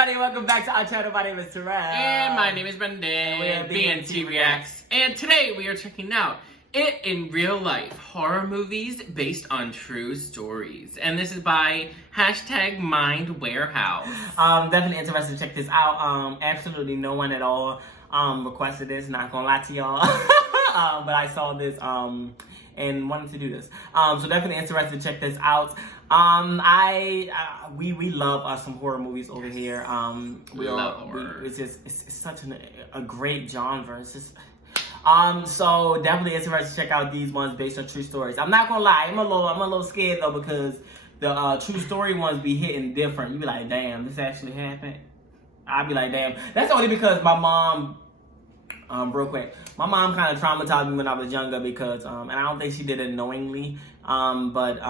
everybody, welcome back to our channel. My name is Terrell. And my name is Brendan. And we are BNT Reacts. And today we are checking out It in Real Life, horror movies based on true stories. And this is by #MindWarehouse. Definitely interested to check this out. Absolutely no one at all requested this, not gonna lie to y'all. But I saw this and wanted to do this. So definitely interested to check this out. We love us some horror movies over here. We love horror. It's such a great genre. It's just so definitely interested to check out these ones based on true stories. I'm not gonna lie, I'm a little scared though, because the true story ones be hitting different. You be like, damn, this actually happened. I'd be like, damn. That's only because my mom, real quick, my mom kind of traumatized me when I was younger because, and I don't think she did it knowingly, but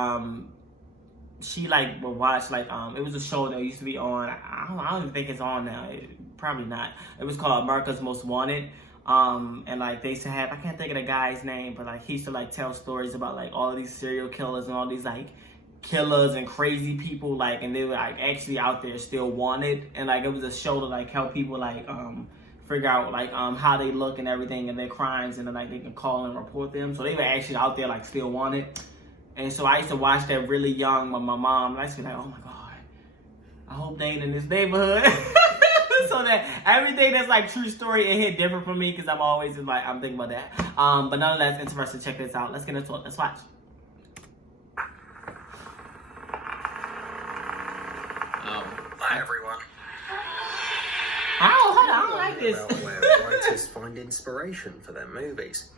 she like would watch like it was a show that used to be on. I don't even think it's on now. Probably not. It was called America's Most Wanted. And like they used to have, I can't think of the guy's name, but like he used to like tell stories about like all of these serial killers and all these like killers and crazy people, like, and they were like actually out there still wanted, and like it was a show to like help people like figure out like how they look and everything and their crimes, and then like they can call and report them. So they were actually out there like still wanted. And so I used to watch that really young with my mom, and I used to be like, oh my God, I hope they ain't in this neighborhood. So that everything that's like true story, it hit different for me because I'm always just like, I'm thinking about that. But nonetheless, interested to check this out. Let's get into it. Let's watch. Hi everyone. Oh, hold on, I don't like this. About where writers find inspiration for their movies.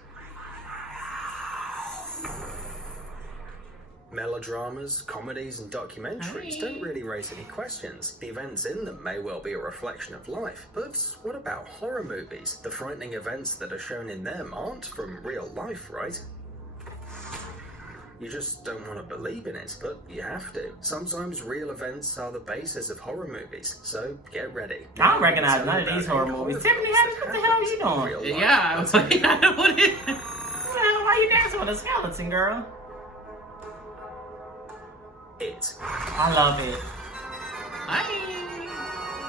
Melodramas, comedies, and documentaries don't really raise any questions. The events in them may well be a reflection of life. But what about horror movies? The frightening events that are shown in them aren't from real life, right? You just don't want to believe in it, but you have to. Sometimes real events are the basis of horror movies, so get ready. I don't recognize none of these horror movies. Tiffany, what the hell are you doing? Yeah, I was like, I know what it is. Why are you dancing with a skeleton, girl? It. I love it.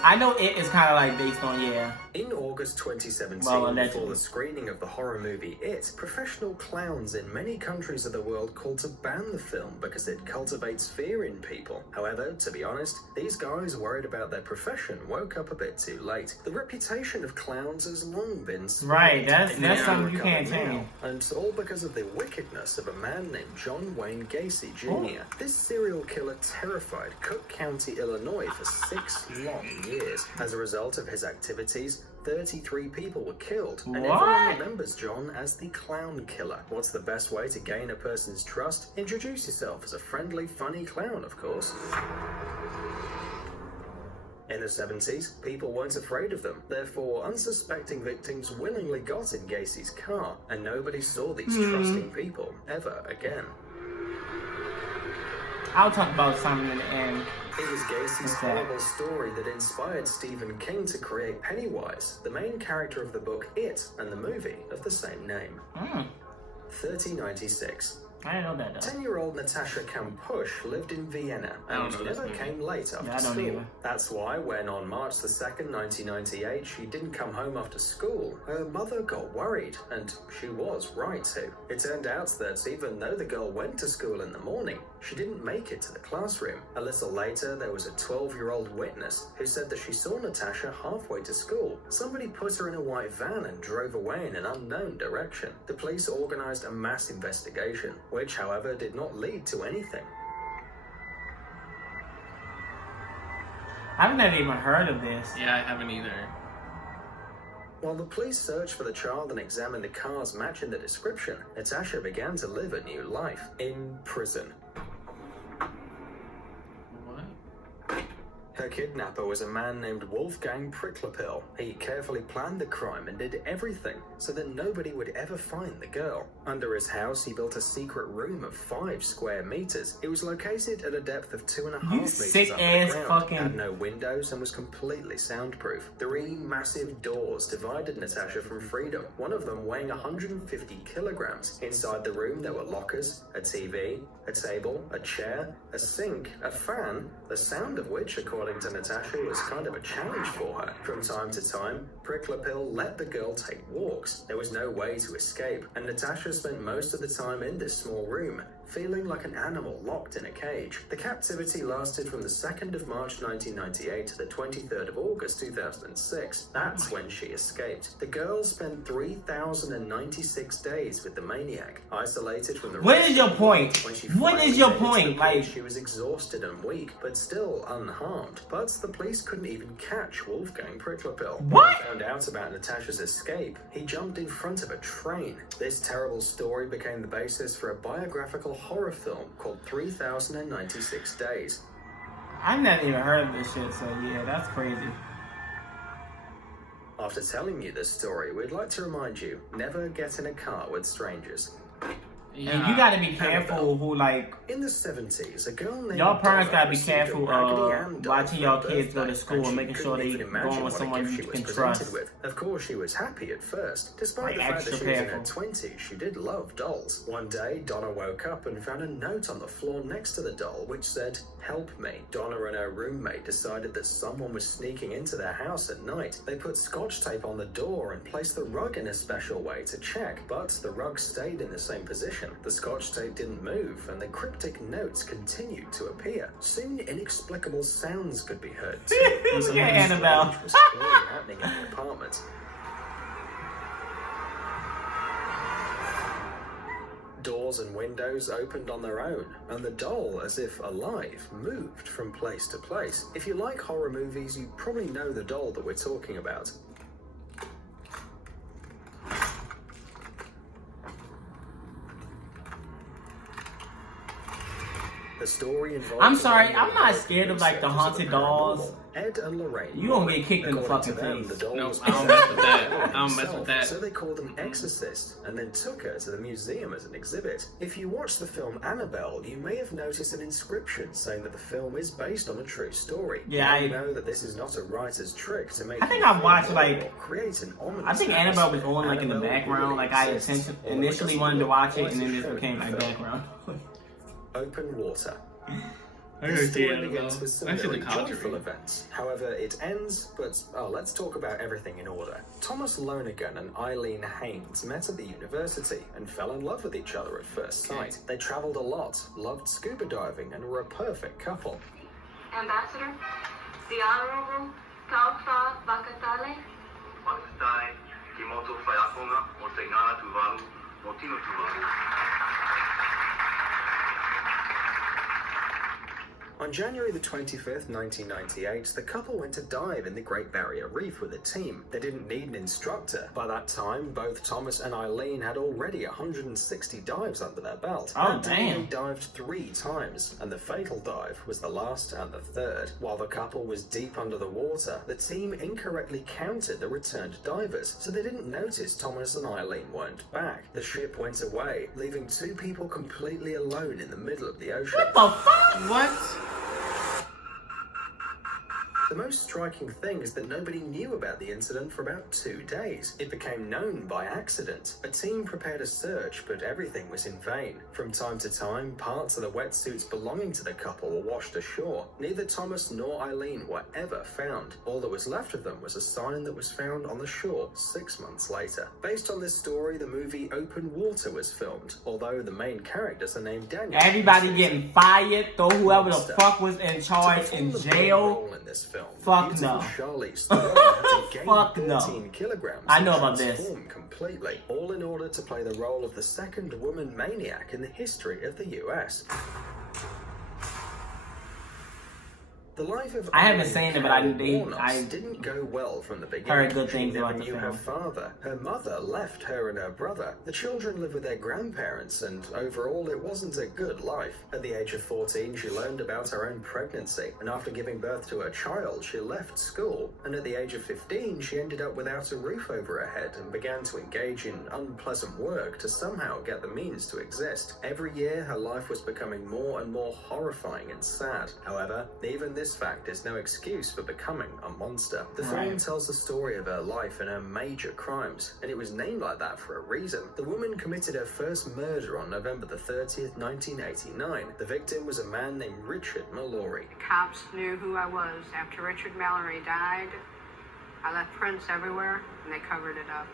I know it is kind of like based on, yeah. In August 2017, before the screening of the horror movie It, professional clowns in many countries of the world called to ban the film because it cultivates fear in people. However, to be honest, these guys worried about their profession woke up a bit too late. The reputation of clowns has long been right. That's something you can't change. And all because of the wickedness of a man named John Wayne Gacy Jr. This serial killer terrified Cook County, Illinois for 6 long years. As a result of his activities, 33 people were killed, and everyone remembers John as the clown killer. What's the best way to gain a person's trust? Introduce yourself as a friendly, funny clown, of course. In the 70s, people weren't afraid of them. Therefore, unsuspecting victims willingly got in Gacy's car, and nobody saw these trusting people ever again. I'll talk about something in the end. It was Gacy's horrible story that inspired Stephen King to create Pennywise, the main character of the book It and the movie of the same name. 3096. I didn't know that, though. 10-year-old Natasha Kampusch lived in Vienna and never came late after school. That's why when on March the 2nd, 1998, she didn't come home after school, her mother got worried, and she was right to. It turned out that even though the girl went to school in the morning, she didn't make it to the classroom. A little later, there was a 12-year-old witness who said that she saw Natasha halfway to school. Somebody put her in a white van and drove away in an unknown direction. The police organized a mass investigation, which, however, did not lead to anything. I've never even heard of this. Yeah, I haven't either. While the police searched for the child and examined the cars matching the description, Natasha began to live a new life in prison. Her kidnapper was a man named Wolfgang Pricklepil. He carefully planned the crime and did everything so that nobody would ever find the girl. Under his house, he built a secret room of 5 square meters. It was located at a depth of 2.5 meters underground, had no windows, and was completely soundproof. 3 massive doors divided Natasha from freedom, one of them weighing 150 kilograms. Inside the room, there were lockers, a TV, a table, a chair, a sink, a fan, the sound of which, according Responding to Natasha was kind of a challenge for her. From time to time, Prickler Pill let the girl take walks. There was no way to escape, and Natasha spent most of the time in this small room, feeling like an animal locked in a cage. The captivity lasted from the 2nd of March 1998 to the 23rd of August 2006. That's when she escaped. The girl spent 3,096 days with the maniac, isolated from the What is your point? What is your point? Like, she was exhausted and weak, but still unharmed. But the police couldn't even catch Wolfgang Prickler Pill. What? When he found out about Natasha's escape, he jumped in front of a train. This terrible story became the basis for a biographical horror film called 3,096 Days. I've never even heard of this shit, so yeah, that's crazy. After telling you this story, we'd like to remind you, never get in a car with strangers. Yeah. And you gotta be careful who, like, in the 70s, a girl named y'all parents Donna gotta be careful watching y'all kids go to school and making sure they going with someone you can trust. Of course, she was happy at first. Despite the fact that she was in her 20s, she did love dolls. One day, Donna woke up and found a note on the floor next to the doll which said, "Help me." Donna and her roommate decided that someone was sneaking into their house at night. They put scotch tape on the door and placed the rug in a special way to check, but the rug stayed in the same position. The scotch tape didn't move, and the cryptic notes continued to appear. Soon, inexplicable sounds could be heard. Look at Annabelle. Was clearly happening in the apartment. Doors and windows opened on their own, and the doll, as if alive, moved from place to place. If you like horror movies, you probably know the doll that we're talking about. The story involves I'm sorry, I'm not scared of like the haunted dolls. Ed and Lorraine. You gonna get kicked in the fucking face. No, I don't mess with that. I don't mess with that. So they called an exorcist and then took her to the museum as an exhibit. If you watch the film Annabelle, you may have noticed an inscription saying that the film is based on a true story. Yeah, I know that this is not a writer's trick to make. I think I watched like. Create an ominous. I think Annabelle was on like in the background. Like I initially wanted to watch it, and then this became like background. Open water. The story begins with some very joyful events. However, it ends, but let's talk about everything in order. Thomas Lonergan and Eileen Haynes met at the university and fell in love with each other at first sight. They traveled a lot, loved scuba diving, and were a perfect couple. Ambassador, the Honorable Kaufa Vakatale. On January the 25th, 1998, the couple went to dive in the Great Barrier Reef with a team. They didn't need an instructor. By that time, both Thomas and Eileen had already 160 dives under their belt. Oh, damn. They dived 3 times, and the fatal dive was the last and the third. While the couple was deep under the water, the team incorrectly counted the returned divers, so they didn't notice Thomas and Eileen weren't back. The ship went away, leaving 2 people completely alone in the middle of the ocean. What the fuck? What? The most striking thing is that nobody knew about the incident for about 2 days. It became known by accident. A team prepared a search, but everything was in vain. From time to time, parts of the wetsuits belonging to the couple were washed ashore. Neither Thomas nor Eileen were ever found. All that was left of them was a sign that was found on the shore 6 months later. Based on this story, the movie Open Water was filmed, although the main characters are named Daniel. Everybody getting fired, throw whoever the fuck was in charge in jail. In this film, fuck no. Fuck no. I know about this. Completely, all in order to play the role of the second woman maniac in the history of the US. The life of I haven't seen it, but I didn't go well from the beginning. Heard good things she about never the knew film. her father. Her mother left her and her brother. The children lived with their grandparents, and overall, it wasn't a good life. At the age of 14, she learned about her own pregnancy, and after giving birth to her child, she left school. And at the age of 15, she ended up without a roof over her head and began to engage in unpleasant work to somehow get the means to exist. Every year, her life was becoming more and more horrifying and sad. However, even this this fact is no excuse for becoming a monster. The film tells the story of her life and her major crimes, and it was named like that for a reason. The woman committed her first murder on November the 30th, 1989. The victim was a man named Richard Mallory. The cops knew who I was. After Richard Mallory died, I left prints everywhere, and they covered it up.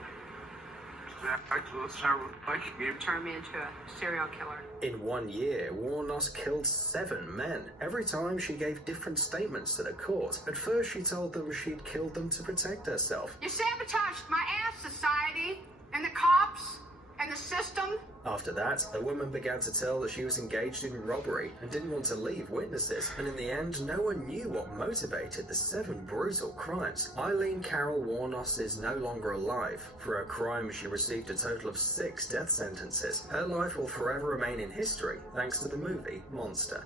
Turned me into a serial killer. In 1 year, Warnos killed 7 men. Every time she gave different statements to the court. At first she told them she'd killed them to protect herself. You sabotaged my ass, society, and the cops, and the system. After that, the woman began to tell that she was engaged in robbery and didn't want to leave witnesses. And in the end, no one knew what motivated the 7 brutal crimes. Eileen Carol Warnos is no longer alive. For her crime, she received a total of 6 death sentences. Her life will forever remain in history thanks to the movie Monster.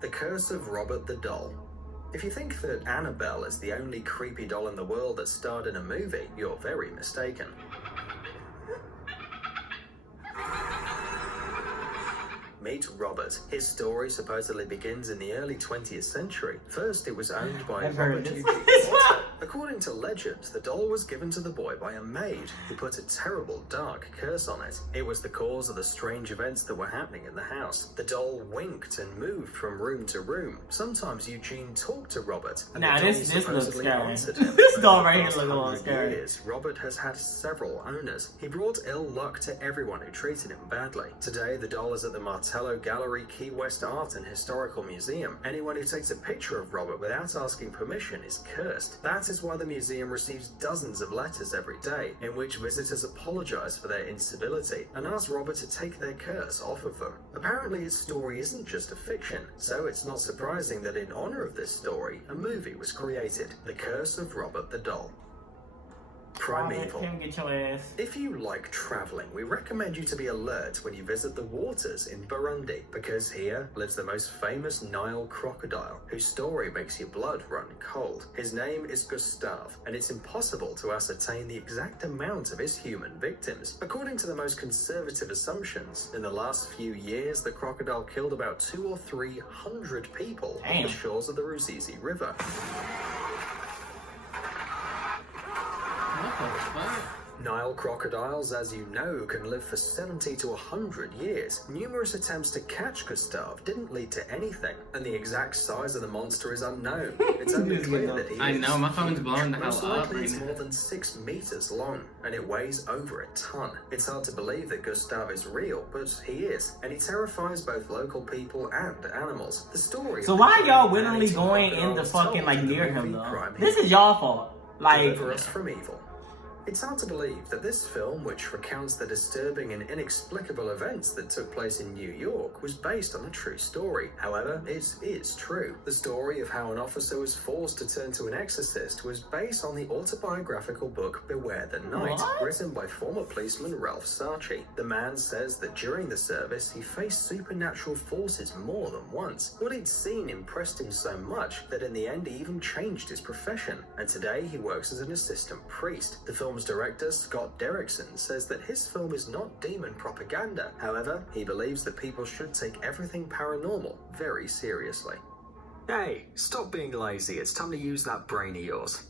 The Curse of Robert the Doll. If you think that Annabelle is the only creepy doll in the world that starred in a movie, you're very mistaken. Meet Robert. His story supposedly begins in the early 20th century. First, it was owned by Robert Eugene Potter. According to legend, the doll was given to the boy by a maid who put a terrible, dark curse on it. It was the cause of the strange events that were happening in the house. The doll winked and moved from room to room. Sometimes Eugene talked to Robert, and the doll this looks supposedly scary. answered him. This doll right here For the looks a little past scary. 100 years, Robert has had several owners. He brought ill luck to everyone who treated him badly. Today, the doll is at the Martello Gallery, Key West Art and Historical Museum. Anyone who takes a picture of Robert without asking permission is cursed. That is why the museum receives dozens of letters every day, in which visitors apologize for their incivility and ask Robert to take their curse off of them. Apparently, his story isn't just a fiction, so it's not surprising that in honor of this story, a movie was created, The Curse of Robert the Doll. Primeval. Get your ass. If you like traveling, we recommend you to be alert when you visit the waters in Burundi, because here lives the most famous Nile crocodile, whose story makes your blood run cold. His name is Gustave, and it's impossible to ascertain the exact amount of his human victims. According to the most conservative assumptions, in the last few years, the crocodile killed about 200 or 300 people on the shores of the Ruzizi River. What the fuck? Nile crocodiles, as you know, can live for 70 to 100 years. Numerous attempts to catch Gustave didn't lead to anything, and the exact size of the monster is unknown. It's only clear that he I know, my phone's blowing the most hell up likely right it's now. more than 6 meters long, and it weighs over a ton. It's hard to believe that Gustave is real, but he is, and he terrifies both local people and animals. The story. So why y'all willingly going in the fucking like near him though? This is y'all fault. Like, Deliver us from evil. It's hard to believe that this film, which recounts the disturbing and inexplicable events that took place in New York, was based on a true story. However, it is true. The story of how an officer was forced to turn to an exorcist was based on the autobiographical book Beware the Night, written by former policeman Ralph Sarchi. The man says that during the service, he faced supernatural forces more than once. What he'd seen impressed him so much that in the end he even changed his profession, and today he works as an assistant priest. The film's director, Scott Derrickson, says that his film is not demon propaganda. However, he believes that people should take everything paranormal very seriously. Hey, stop being lazy. It's time to use that brain of yours.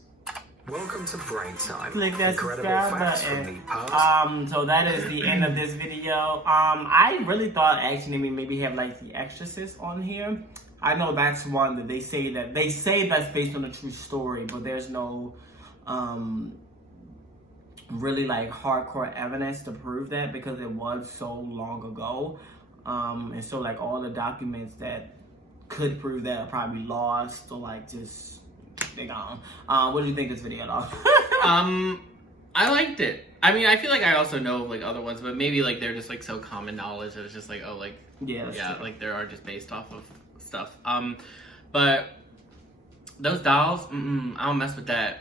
Welcome to Brain Time. Click that Incredible subscribe facts from button. the past. So that is the end of this video. I really thought actually maybe have like The Exorcist on here. I know that's one that they say that's based on a true story, but there's no really like hardcore evidence to prove that because it was so long ago. And so like all the documents that could prove that are probably lost or like just they gone. What do you think of this video though? I liked it. I mean, I feel like I also know like other ones, but maybe like they're just like so common knowledge that it's just like, oh, like yeah, like they are just based off of stuff. But those dolls, I don't mess with that.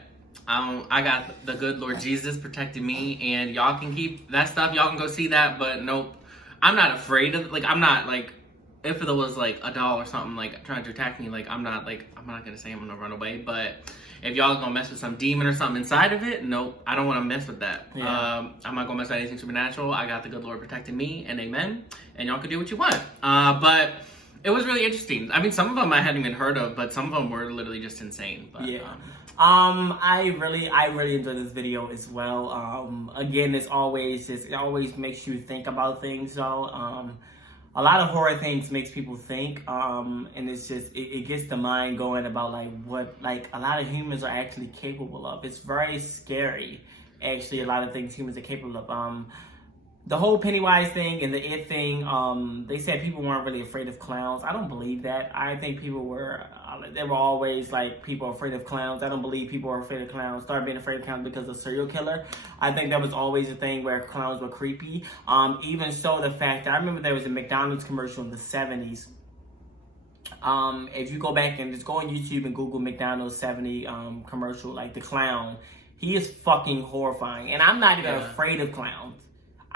I got the good Lord Jesus protecting me, and y'all can keep that stuff. Y'all can go see that, but nope. I'm not afraid of, like, I'm not, like, if there was, like, a doll or something, like, trying to attack me, like, I'm not gonna say I'm gonna run away, but if y'all gonna mess with some demon or something inside of it, nope, I don't wanna mess with that. Yeah. I'm not gonna mess with anything supernatural. I got the good Lord protecting me, and amen, and y'all can do what you want. But It was really interesting. I mean, some of them I hadn't even heard of, but some of them were literally just insane. But, yeah. I really enjoyed this video as well. Again, it always makes you think about things. So, a lot of horror things makes people think, and it's just it gets the mind going about like what like a lot of humans are actually capable of. It's very scary, actually. A lot of things humans are capable of. The whole Pennywise thing and the It thing, they said people weren't really afraid of clowns. I don't believe that. I think people were, they were always like people afraid of clowns. I don't believe people are afraid of clowns. Started being afraid of clowns because of serial killer. I think that was always a thing where clowns were creepy. Even so, the fact that I remember there was a McDonald's commercial in the 70s. If you go back and just go on YouTube and Google McDonald's 70 commercial, like the clown, he is fucking horrifying. And I'm not even afraid of clowns.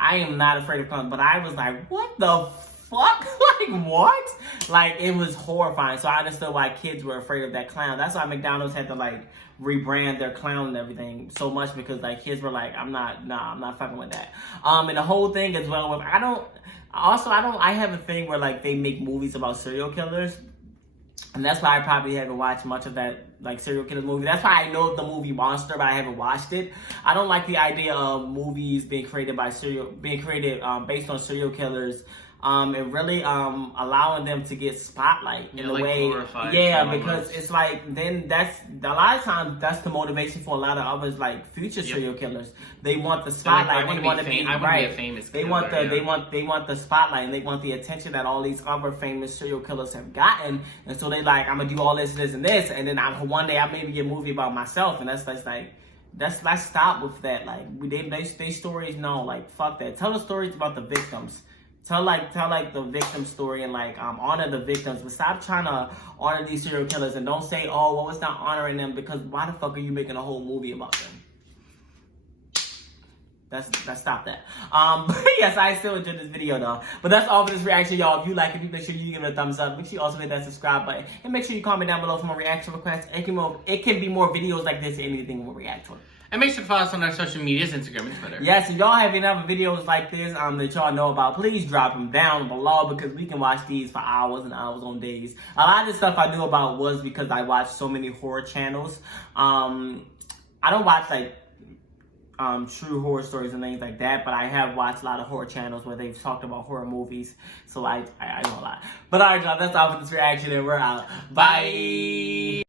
I am not afraid of clowns, but I was like, what the fuck? Like, what? Like, it was horrifying. So I understood why kids were afraid of that clown. That's why McDonald's had to, like, rebrand their clown and everything so much because, like, kids were like, I'm not fucking with that. And the whole thing as well with, I have a thing where, like, they make movies about serial killers. And that's why I probably haven't watched much of that, like, serial killer movie. That's why I know the movie Monster, but I haven't watched it. I don't like the idea of movies being created based on serial killers, and really allowing them to get spotlight in a like way. Yeah, because it's like then that's a lot of times that's the motivation for a lot of others, like future serial killers. They want the spotlight. They want to be a famous killer. They want the spotlight and they want the attention that all these other famous serial killers have gotten. And so they like, I'm gonna do all this, and then one day I maybe get a movie about myself, and that's like. Let's stop with that. Like they stories, no, like fuck that. Tell the stories about the victims. Tell the victim story and like honor the victims, but stop trying to honor these serial killers and don't say, oh, well, it's not honoring them because why the fuck are you making a whole movie about them? Let's stop that. But yes, I still enjoyed this video though. But that's all for this reaction, y'all. If you like it, make sure you give it a thumbs up. Make sure you also hit that subscribe button and make sure you comment down below for more reaction requests. It can be more videos like this, anything we'll react to. And make sure to follow us on our social medias, Instagram and Twitter. Yes, if y'all have any other videos like this that y'all know about, please drop them down below because we can watch these for hours and hours on days. A lot of the stuff I knew about was because I watched so many horror channels. I don't watch like true horror stories and things like that, but I have watched a lot of horror channels where they've talked about horror movies, so I know a lot. But alright, y'all, that's all for this reaction and we're out. Bye!